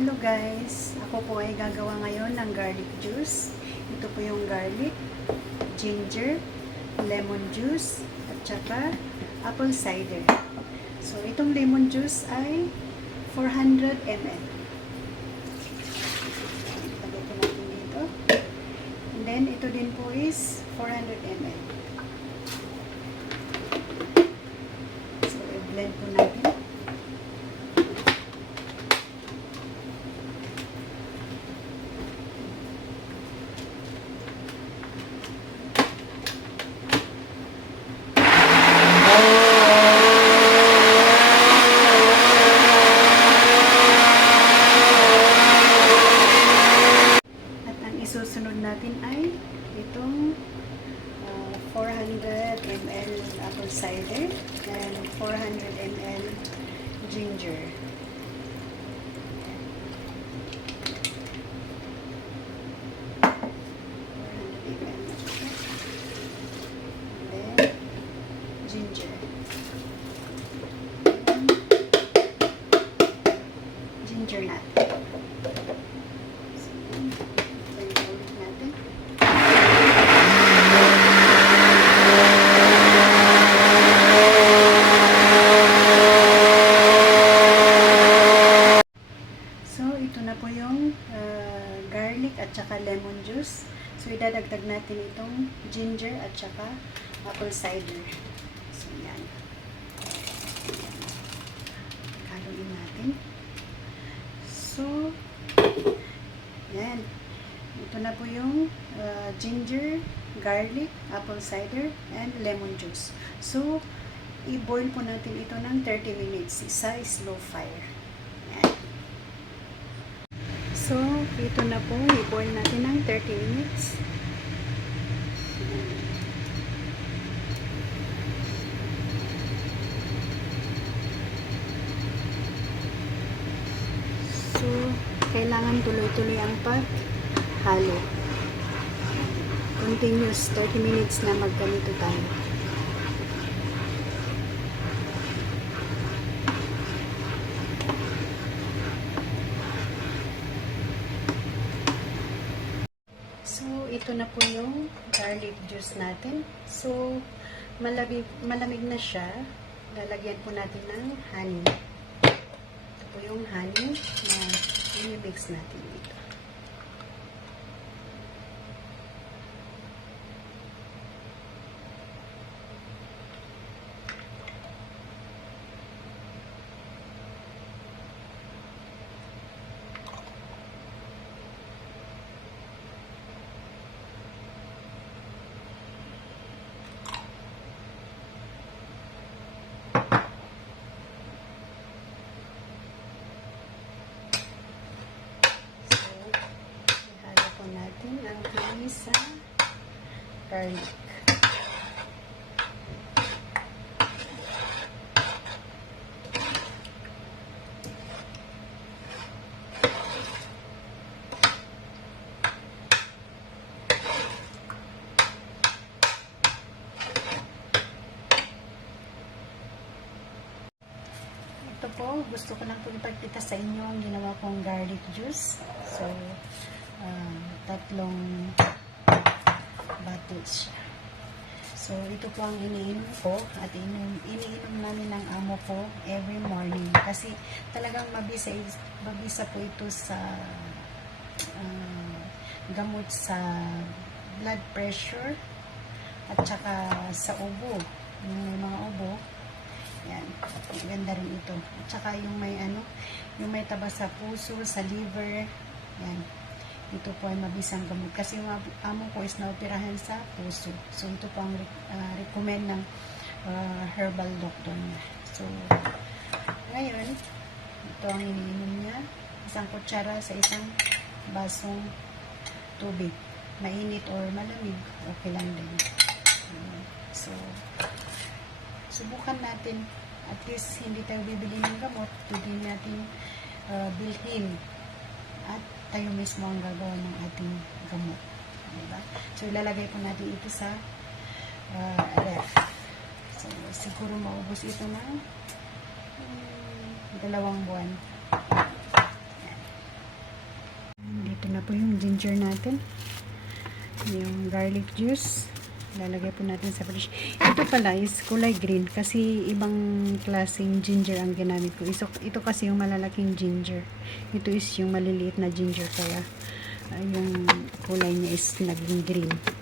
Hello guys! Ako po ay gagawa ngayon ng garlic juice. Ito po yung garlic, ginger, lemon juice, at saka apple cider. So, itong lemon juice ay 400 ml. Lagay po natin dito. And then, ito din po is 400 ml. So, i-blend po natin. Susunod natin ay itong 400 ml apple cider and 400 ml ginger. Ginger natin. Ito na po yung garlic at saka lemon juice. So, idadagdag natin itong ginger at saka apple cider. So, yan. Haluin natin. So, yan. Ito na po yung ginger, garlic, apple cider, and lemon juice. So, i-boil po natin ito ng 30 minutes. Isa slow fire. Yan. So, ito na po, i-boil natin ng 30 minutes. So, kailangan tuloy-tuloy ang paghalo. Continuous 30 minutes na magganito tayo. Ito na po yung garlic juice natin. So, malamig na siya. Lalagyan po natin ng honey. Ito po yung honey na i-mix natin dito. Ang honey sa garlic. Ito po, gusto ko lang po ipagkita sa inyo ang ginawa kong garlic juice. So, tatlong bottles siya. So, ito po ang iniinom ko at iniinom namin ng amo ko every morning kasi talagang mabisa po ito sa gamot sa blood pressure at saka sa ubo. Yung may mga ubo, yan, ganda rin ito. At saka yung may taba sa puso, sa liver, yan. Ito po ay mabisang gamot. Kasi yung amo ko is naoperahan sa puso. So, ito po ang recommend ng herbal doctor niya. So, ngayon, ito ang iniinom niya. Isang kutsara sa isang basong tubig. Mainit or malamig, okay lang din. So, subukan natin. At least, hindi tayo bibili ng gamot. Pwede natin bilhin. At tayo mismo ang gagawa ng ating gamot. Diba? So, ilalagay po natin ito sa ref. So, siguro maubos ito ng 2 buwan. Yan. na po yung ginger natin. Yung garlic juice. Lalagay po natin sa fridge. Ito pala is kulay green kasi ibang klaseng ginger ang ginamit ko. Ito kasi yung malalaking ginger. Ito is yung maliliit na ginger kaya yung kulay niya is naging green.